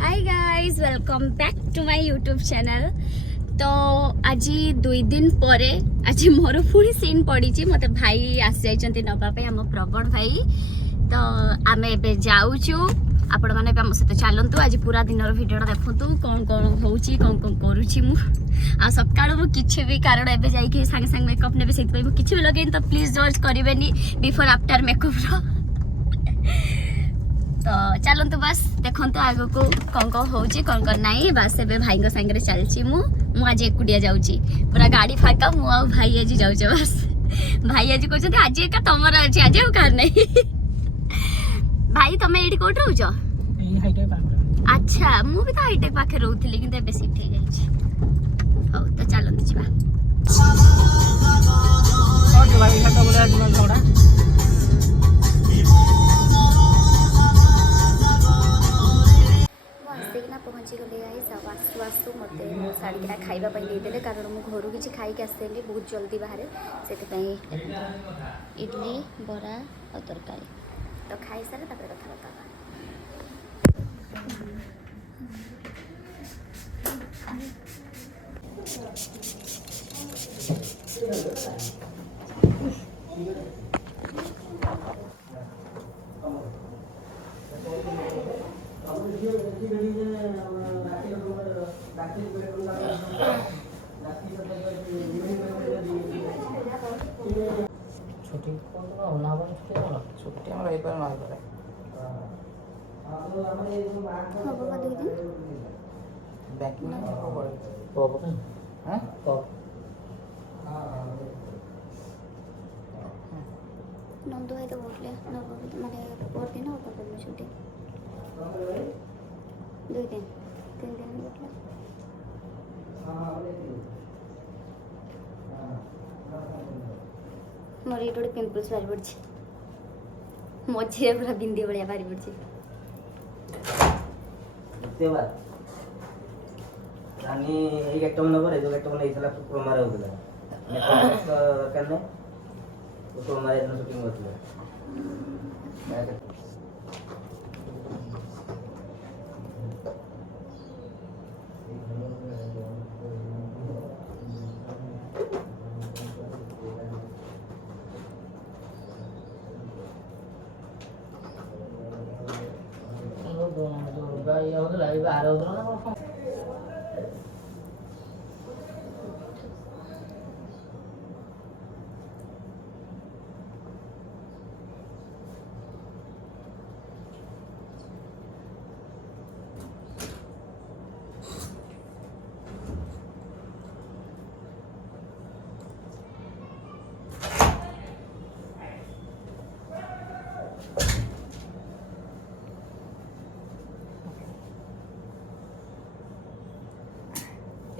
Hi guys welcome back to my YouTube channel. तो आज 2 दिन पर आज मोर पुणी सीन पड़ी मत भाई आसी जाइए नवाप आम प्रबण भाई। तो आम ए जाऊँ आपण मैंने आम सहित चलतु आज पूरा दिन भिडियो देखु कौन कौन हो कौन कौन करुँची आ सकाल मुझे भी कारण एवं जाइए सागे सागे मेकअप ने से किसी भी लगे तो प्लीज जज करें बिफोर आफ्टर मेकअप तो चलतु बस देखु आग को कौन कौन हो कौन कौन नाई बस ए भाई सागर चलती आज एकुटिया जाऊँगी पूरा गाड़ी फाका मु भाई आज जाऊे बस भाई आज कहते आज एका तुम अच्छे आज कार नहीं भाई तुम ये कौट रोच अच्छा मु भी तो हाईटेक पाखे रोली कि शिफ्ट हो जाए हौ तो चलते जा पहुँची गली गाइस आसु आसु मत शाढ़ीटा खावाई देते कारण मु घर किसी खाई आसली बहुत जल्दी बाहर से इडली बरा और तरकारी तो खाई सारे कथा छुट्टी छुट्टी हमारा एक बार ना करे बैंकिंग में को हैं नंदू भाई तो बोले माने बहुत दिन हो गए छुट्टी 2 दिन 3 दिन बोले मोर ये गोटे पिंपल्स बाहरी पड़ी मझे पूरा बिंदी भाया बाहरी पड़ी एक मन पर जो एक मन होता प्रोमार होता दरकार नहीं प्रोमार शूटिंग होता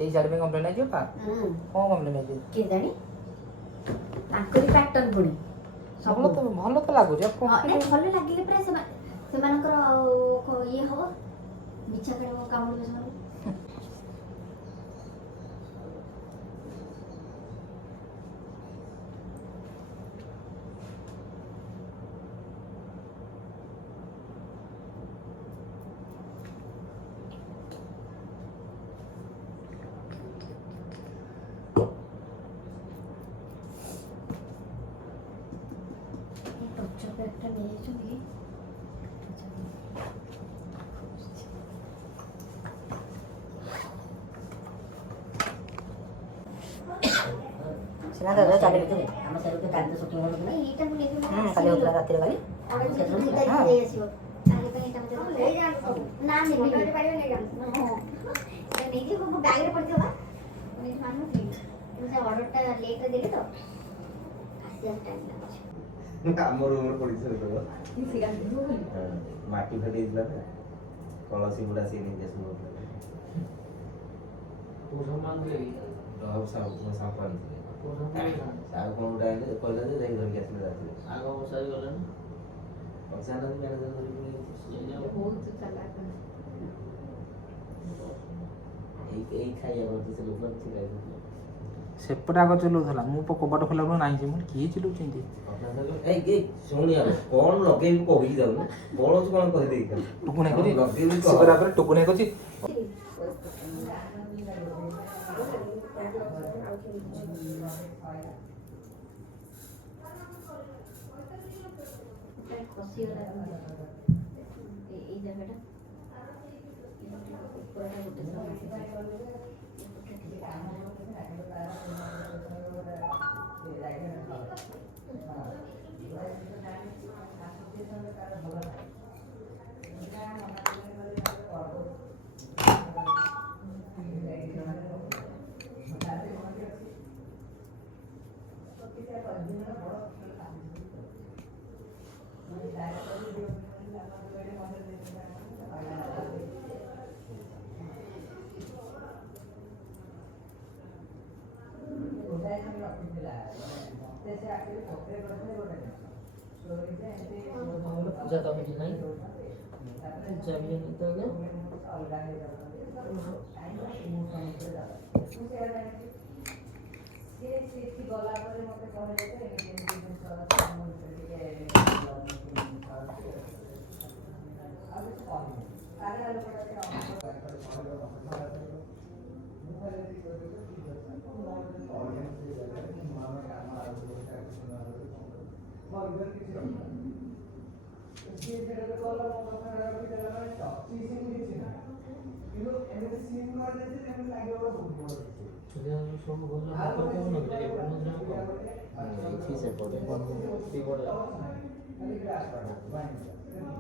এই সাইড में कंप्लेंट आइयो पा कौन कंप्लेंट आइयो के जानी तांकरी पैटर्न पुणी भलो तो लागु जे भलो लागिले प्रा से मानकर ये हो बिछा कर कामड़ में सब একটা নিয়ে চলি সিনা দাদা চালে ভিতরে আমার সেরকম কালকে শুটিং হলো না এইটা মনে কালি হতো রাতের বেলা অনেক কিছু দিতে দিয়ে আসিও আগে তো এটা মধ্যে এই জানো না নেই ভিডিওতে পারিবে না জানো এটা নেই যে খুব ব্যাগরে পড়ছিবা মানে মানুষ নেই কিন্তু অর্ডারটা লেট রে দিলে তো আসি টাইম লাগছে আমার রুমে পড়িছিল তো মাটি ফেলে দিলা না কলসি গুলা সে নিয়ে শুরু হলো तो सम्मान ले রব সাফান तो सम्मान সাহেব কোন ডাইলে কইলে যে যাই ধরে গেছিল রাতে आगो सही गले ना অবসান না ম্যানেজার ধরে নিয়ে বহুত চালাক এই খাইয়া বলতেছিল লোক ঠিক আছে ସେପଟେ ଆଗ ଚଲଉଥିଲା ମୁଁ କବାଟ ଖୋଲା ବେଳକୁ ନାହିଁ ଯେ ମୁଁ କିଏ ଚିଲଉଛନ୍ତି ଏଇ ଶୁଣି ଆଉ କଣ ଲଗେଇବି କହିକି ଯାଉନି ବଳଉଛି କଣ କହିଦେଇକି ଟୁକୁନା କରି ଲଗେଇବି ସେ କହିଲା ପରେ ଟୁକୁନା କରୁଛି ଏଇ ଜାଗାଟା ଉପରଟା ଗୋଟେ ज़्यादा मुझे नहीं जब ये निकल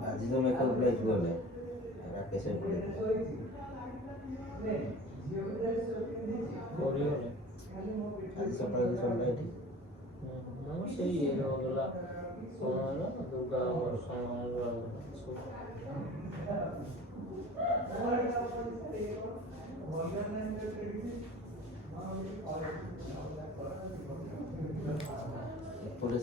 ଆଜି ତ ମେକଅପ୍ ପ୍ରାଇସ୍ ଗଲେ ରାକେଶ ଆଜି ସକାଳେ ସନ୍ଧ୍ୟା ଏଠି ସେଇ ଇଏର ଗଲା ସମୟ ଦୁର୍ଗା ଏପଟେ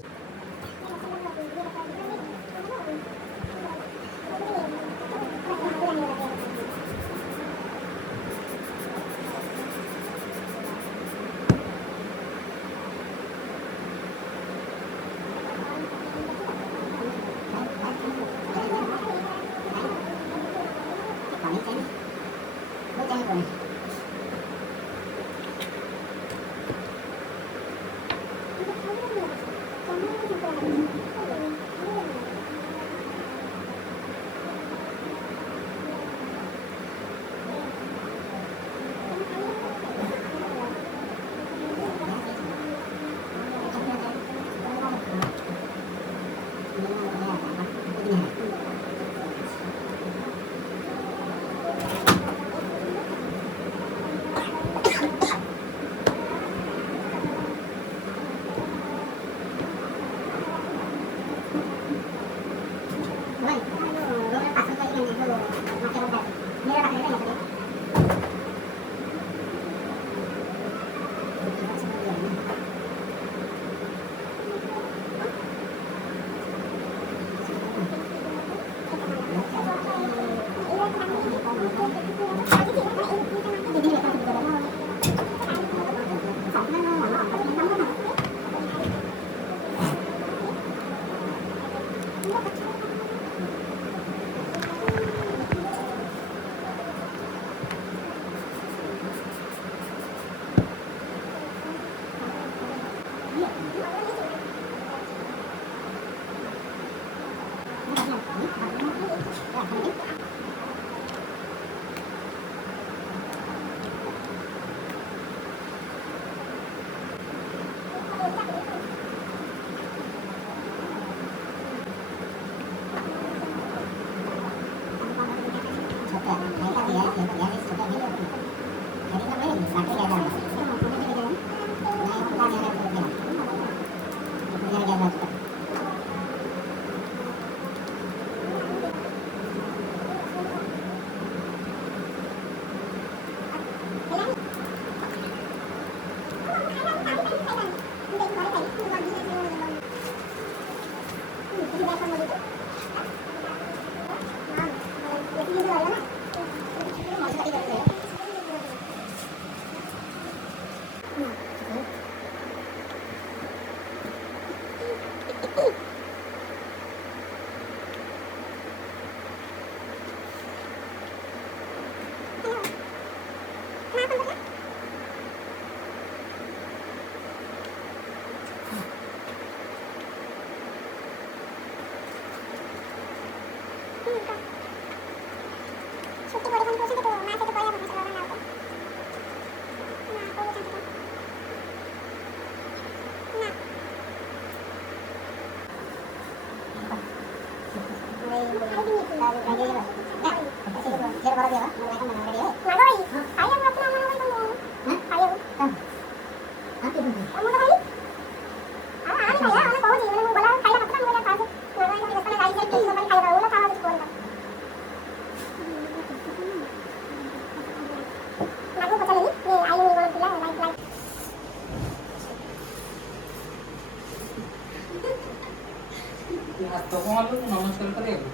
ହାତ କଣ ହଲୁ ନମସ୍କାର କରିବାକୁ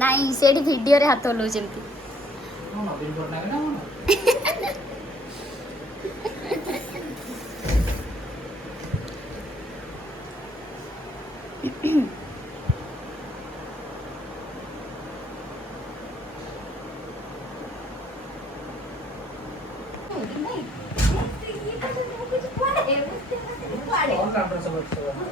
ନାଇଁ ସେଇଠି ଭିଡ଼ିଓରେ ହାତ ହଲଉଛନ୍ତି। କଣ ନବୀନ ପଟ୍ଟନାୟକ ନା କଣ? କଣ କାମରେ ସବୁ ଅଛି ସବୁ?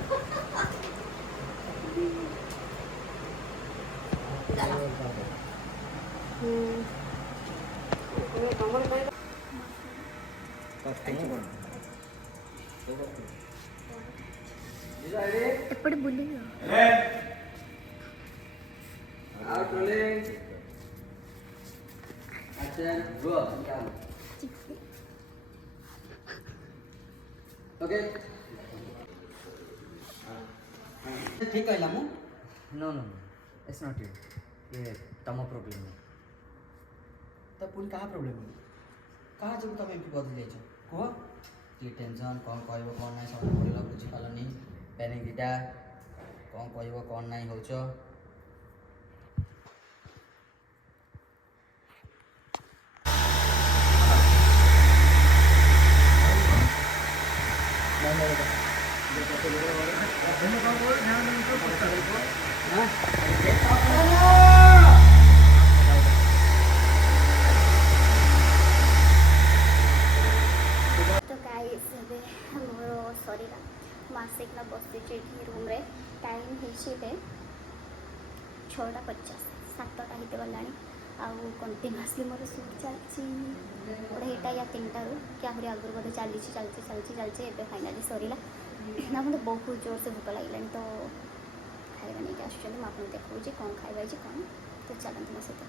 ଏପଟେ ବୁଲିବ। ठीक कहला मु no no it's not you ये तम प्रॉब्लम है तो पूरी कहाँ प्रॉब्लम है कहाँ जो तुम एमती बदल जाइछ कह ये टेंशन कौन कहब कौन ना समझ पड़ेगा बुझी पालनी पैनिक दीटा कौन कहब कौन ना होच तो गाइस ଏବେ ମୋର ସରିଲା ମୁଁ ଆସିକିନା ବସିଛି ଏଠି ରୁମ୍ରେ ଟାଇମ୍ ହେଇଛି ଏବେ 6:50 7ଟା ହେଇତେ ଗଲାଣି ଆଉ କଣ୍ଟିନ୍ୟୁଅସଲି ମୋର ସୁଟ୍ ଚାଲିଛି 2:30 या 3टाରୁ କି ଆହୁରି ଆଗରୁ ବୋଧେ ଚାଲିଛି ଏବେ ଫାଇନାଲି ସରିଲା ନା ମୋତେ ବହୁତ ଜୋରସେ ଭୋକ ଲାଗିଲାଣି ତ ଖାଇବା ନେଇକି ଆସୁଛନ୍ତି ମୁଁ ଆପଣଙ୍କୁ ଦେଖାଉଛି କ'ଣ ଖାଇବା ହେଇଛି କ'ଣ ତ ଚାଲନ୍ତୁ ମୋ ସହିତ।